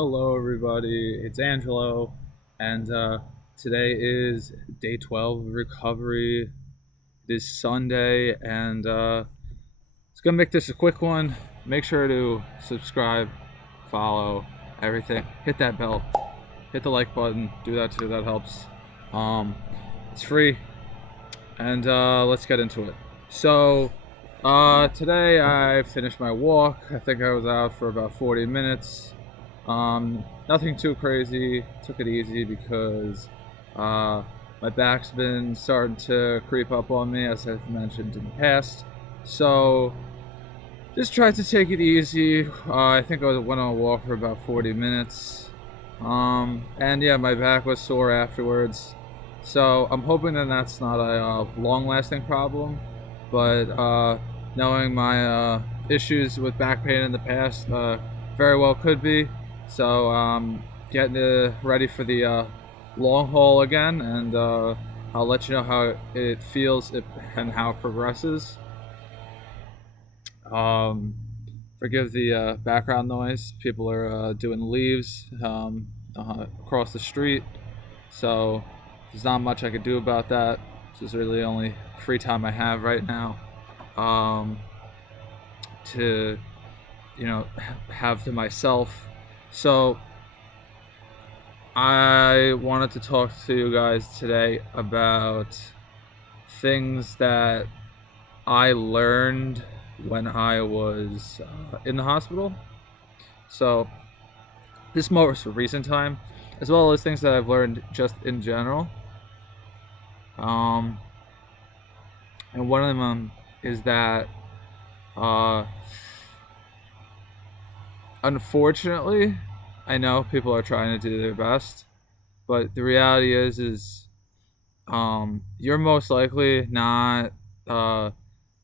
Hello, everybody. It's Angelo, and today is day 12 of recovery. It is Sunday, and it's gonna make this a quick one. Make sure to subscribe, follow, everything. Hit that bell, hit the like button. Do that too. That helps. Um, it's free, and let's get into it. So, today I finished my walk. I think I was out for about 40 minutes. Nothing too crazy. Took it easy because my back's been starting to creep up on me, as I've mentioned in the past. So just tried to take it easy. I think I went on a walk for about 40 minutes. And yeah, my back was sore afterwards. So I'm hoping that that's not a long-lasting problem. But knowing my issues with back pain in the past, very well could be. So getting ready for the long haul again, and I'll let you know how it feels and how it progresses. Um, Forgive the background noise. People are doing leaves across the street, so there's not much I could do about that. This is really the only free time I have right now um, to, have to myself. So I wanted to talk to you guys today about things that I learned when I was in the hospital. So, this most recent time, as well as things that I've learned just in general. Um, and one of them is that, uh, unfortunately, I know people are trying to do their best, but the reality is you're most likely not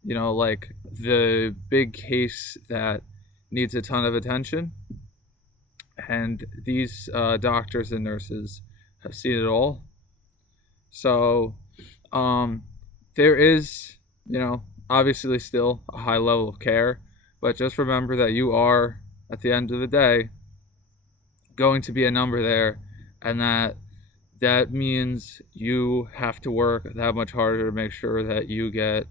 like the big case that needs a ton of attention, and these doctors and nurses have seen it all. So um there is, obviously still a high level of care, but just remember that you are, at the end of the day, going to be a number there, and that means you have to work that much harder to make sure that you get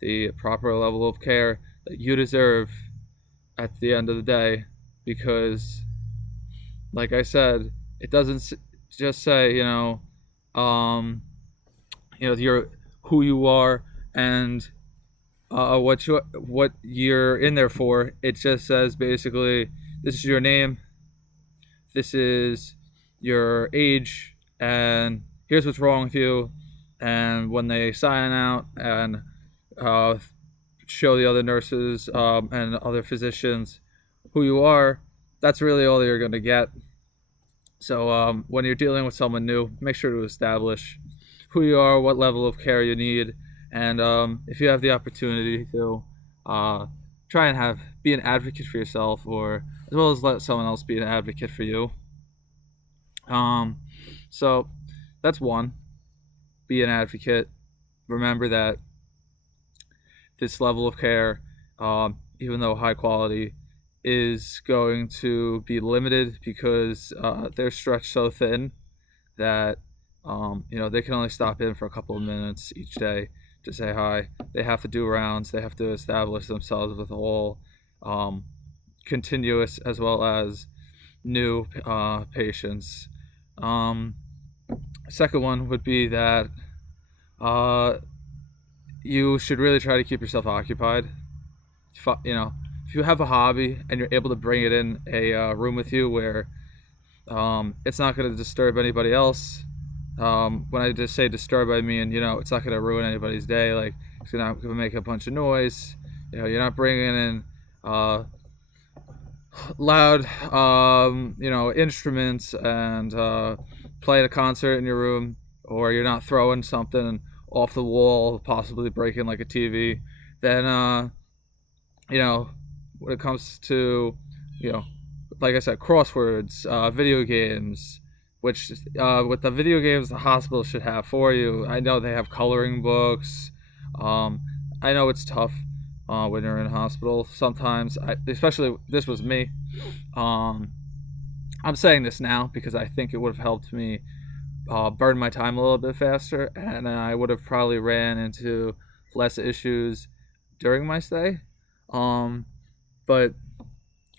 the proper level of care that you deserve at the end of the day. Because, like I said, it doesn't just say, you're who you are, and what you're in there for. It just says basically, this is your name, this is your age, and here's what's wrong with you. And when they sign out and uh, show the other nurses and other physicians who you are, that's really all you're going to get. So when you're dealing with someone new, make sure to establish who you are, what level of care you need, and if you have the opportunity to uh, try and be an advocate for yourself, or as well as let someone else be an advocate for you. Um, so that's one. Be an advocate. Remember that this level of care, even though high quality, is going to be limited because they're stretched so thin that they can only stop in for a couple of minutes each day to say hi. They have to do rounds. They have to establish themselves with all continuous as well as new patients. Um, Second one would be that uh, you should really try to keep yourself occupied. If you have a hobby and you're able to bring it in a room with you where it's not going to disturb anybody else. When I just say disturb, I mean, it's not going to ruin anybody's day. Like, it's not going to make a bunch of noise. You're not bringing in loud, instruments and playing a concert in your room, or you're not throwing something off the wall, possibly breaking like a TV. Then, when it comes to, you know, like I said, crosswords, video games, which with the video games the hospital should have for you. I know they have coloring books. Um, I know it's tough when you're in a hospital. Sometimes, especially this was me. Um, I'm saying this now because I think it would have helped me burn my time a little bit faster, and I would have probably ran into less issues during my stay. Um, but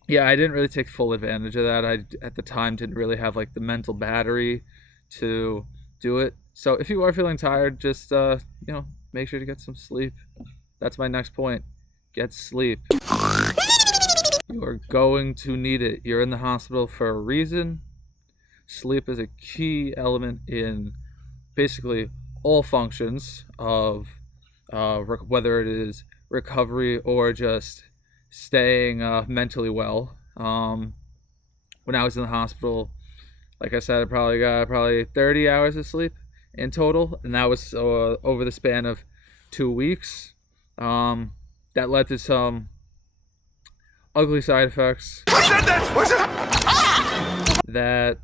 yeah, I didn't really take full advantage of that. I at the time didn't really have like the mental battery to do it. So if you are feeling tired, just make sure to get some sleep. That's my next point. Get sleep. You are going to need it. You're in the hospital for a reason. Sleep is a key element in basically all functions of whether it is recovery or just staying mentally well. When I was in the hospital, like I said, I probably got 30 hours of sleep in total, and that was over the span of 2 weeks. That led to some ugly side effects that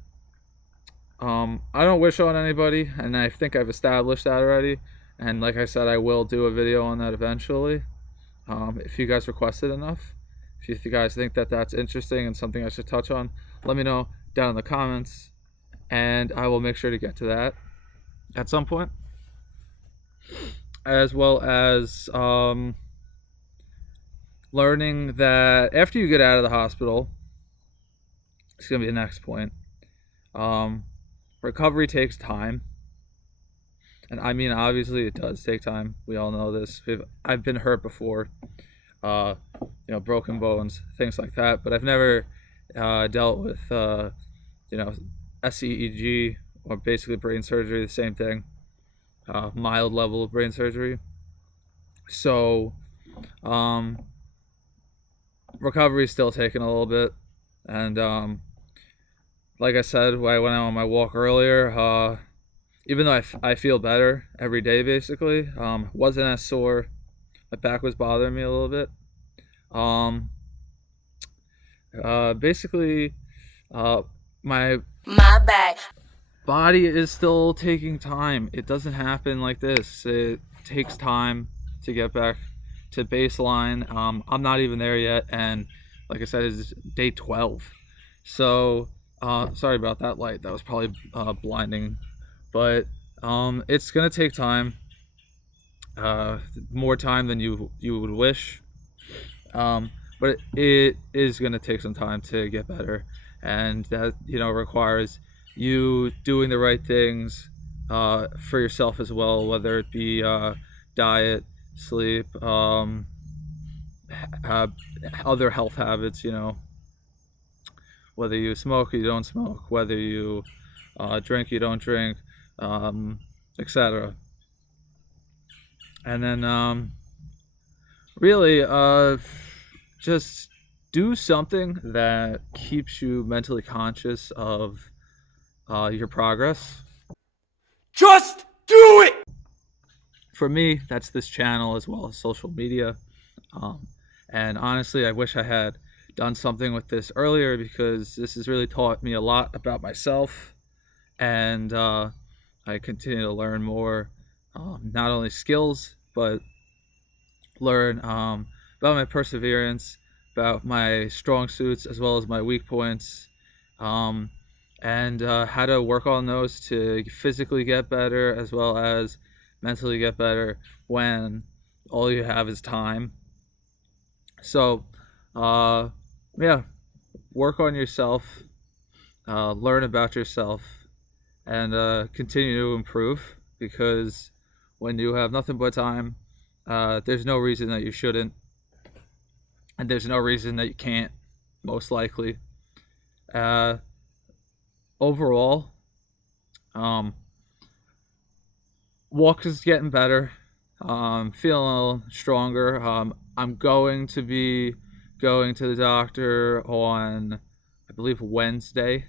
I don't wish on anybody, and I think I've established that already. And like I said, I will do a video on that eventually, if you guys request it enough. If you guys think that that's interesting and something I should touch on, let me know down in the comments, and I will make sure to get to that at some point. As well as learning that after you get out of the hospital, it's going to be the next point. Recovery takes time. And I mean, obviously, it does take time. We all know this. I've been hurt before, broken bones, things like that. But I've never dealt with, SEEG, or basically brain surgery, the same thing, mild level of brain surgery. So, recovery is still taking a little bit. And like I said, when I went out on my walk earlier, even though I feel better every day, basically, wasn't as sore. My back was bothering me a little bit. Basically, my back body is still taking time. It doesn't happen like this. It takes time to get back to baseline. I'm not even there yet, and like I said, it's day 12. So sorry about that light. That was probably blinding. But it's gonna take time, more time than you would wish. But it is gonna take some time to get better, and that requires you doing the right things for yourself as well, whether it be diet, sleep, other health habits. Whether you smoke or you don't smoke, whether you drink, you don't drink, etc. And then really just do something that keeps you mentally conscious of your progress. Just do it! For me, that's this channel as well as social media. And honestly, I wish I had done something with this earlier, because this has really taught me a lot about myself, and I continue to learn more, not only skills, but learn about my perseverance, about my strong suits as well as my weak points, and how to work on those to physically get better as well as mentally get better when all you have is time. So yeah, work on yourself, learn about yourself, and continue to improve, because when you have nothing but time, there's no reason that you shouldn't, and there's no reason that you can't, most likely. Overall, walk is getting better. Feeling a little stronger. I'm going to be going to the doctor on, I believe, Wednesday.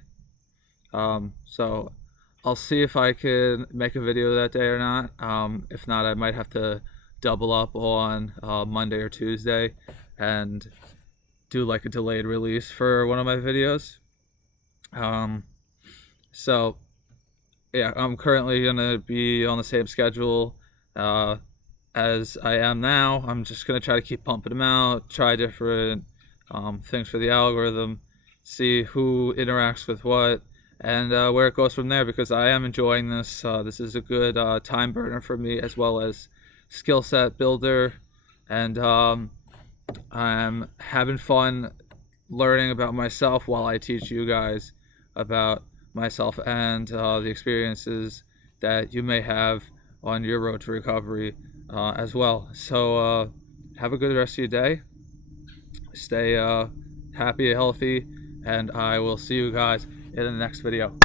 So I'll see if I can make a video that day or not. If not, I might have to double up on Monday or Tuesday and do like a delayed release for one of my videos. So yeah, I'm currently gonna be on the same schedule as I am now. I'm just gonna try to keep pumping them out, try different things for the algorithm, see who interacts with what, and where it goes from there, because I am enjoying this. This is a good time burner for me, as well as skill set builder, and I'm having fun learning about myself while I teach you guys about myself and the experiences that you may have on your road to recovery as well. So have a good rest of your day. Stay happy, healthy, and I will see you guys in the next video.